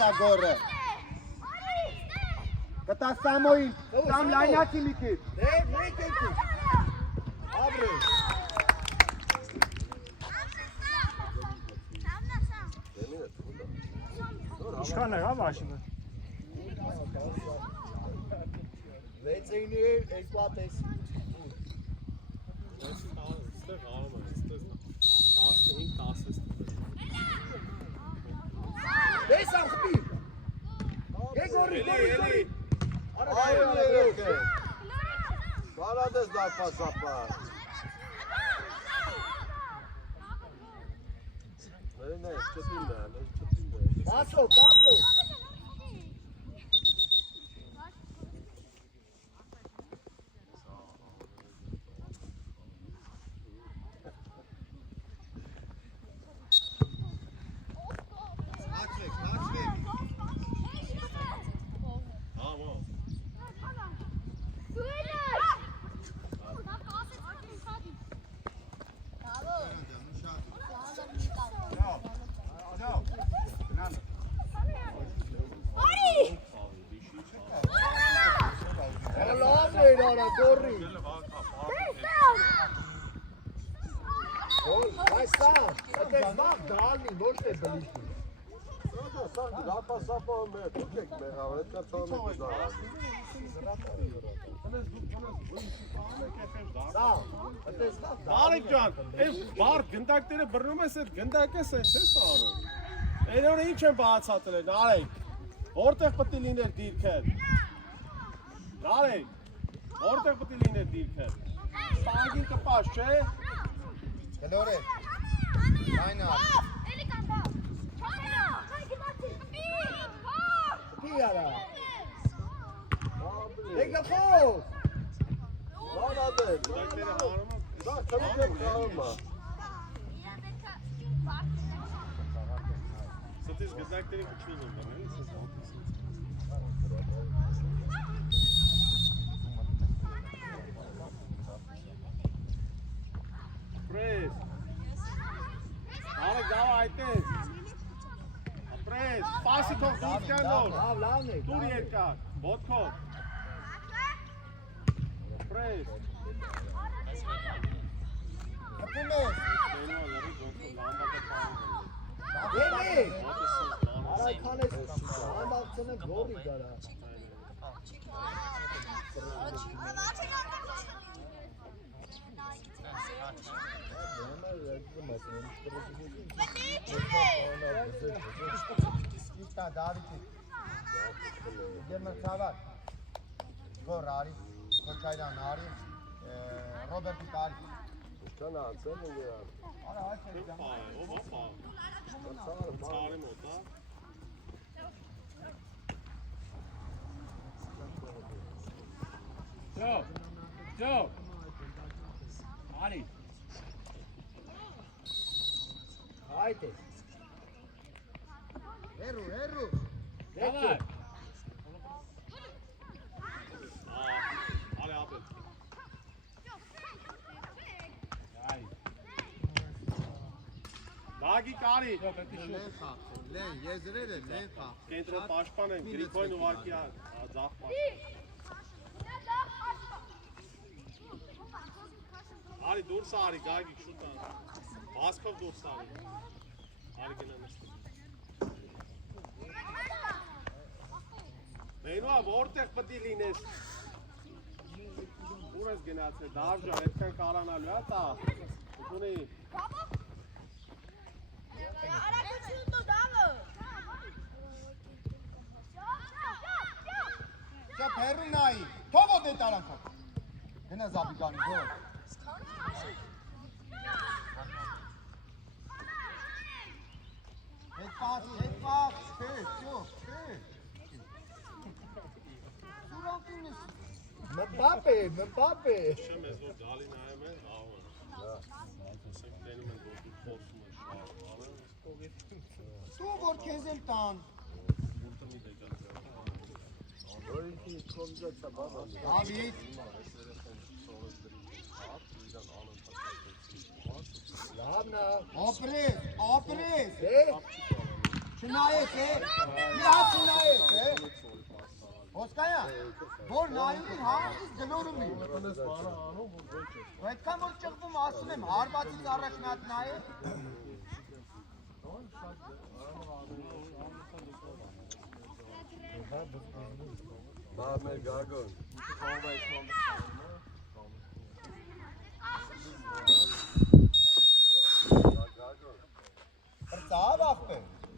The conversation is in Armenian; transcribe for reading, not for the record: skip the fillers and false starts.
Եսա գորը։ Կտա Սամոյին, Սամ լայնացի մի քիչ։ Մեկ եկի։ Աբրես։ Ինչքան է հա մաշինը։ 6-9 էսպատես։ Ստեղ արում է, ստեղ 15-10 Դես ախպի։ Եկ օրի։ Բարադես դարպասապա։ Ne, çöpeyim ben. Paso. Արիկ ջան, այս բար գնդակները բռնում ես, այդ գնդակը սենց չես անում։ Այն օրը ինչ եմ բացատրել, Արիկ, որտեղ պետք է լիներ դիրքեր։ Արիկ, որտեղ պետք է լիներ դիրքեր։ Սպագին կպաշ, չէ։ Գլորե։ Այնա։ Պիարա։ Եկա խոս։ Բարադես։ Գնդակները հարում եմ։ Դա քնիքեմ կարում է։ Ստես գնդակները կչում եմ բանել, սենց ոտից։ Պրես։ Արը գավ այտես։ Պրես, պասի թող դուր կան նոր։ Լավն է։ Դուր երկար, ոտքով։ Պրես։ Ապում ես։ Ելի։ Արայքան ես համաղցնը գորի գարա։ Իշտա դավիթի։ Դեմը ծավար։ Գոր արի, Քոչայրան արի, Ռոբերտի տարի։ Ինչքան ացել են դրա։ Արա այս է ջան։ Օպա։ Ցարի մոտ, հա։ Joe. Ari. Haydi. Heru. Давай. Ali abi. Ay. Lagi Kari. Len, եզրերը լեն խախ։ Կենտրոն պաշտպան են, Գրիգորն ուղարկի ձախ պաշտպան։ Արի դուրս արի, գագի շուտ արի։ Բասկով դուրս արի։ Արի գնան էստեղ։ Մենուա, որտեղ պետք է լինես։ Ուր ես գնացել, դարժան, այդքան կարանալու է տա։ Ուտունի։ Շատ հեռու նայի, թող ոտ է տարանքա։ Գնա Զաբիկանի, գոր։ Հետ պաս, Մպապե։ Շեմ ես որ դալի նայում են, աղում են։ Ասենք տենում են, որ դու խոսում են շարը։ Դու որ քեզ էլ տան։ Որտը մի դեկան։ Որինքի կոմզա չաբանան։ Դավիթ։ Լավնա, ապրես, Չնայեք է, մի հատ չնայեք է։ Ոսկայա, որ նայում եմ համից գլորում եմ։ Այդքան որ ճղվում ասում եմ, հարվածից առաջ մի հատ նայեք։ Մամեր գագոն։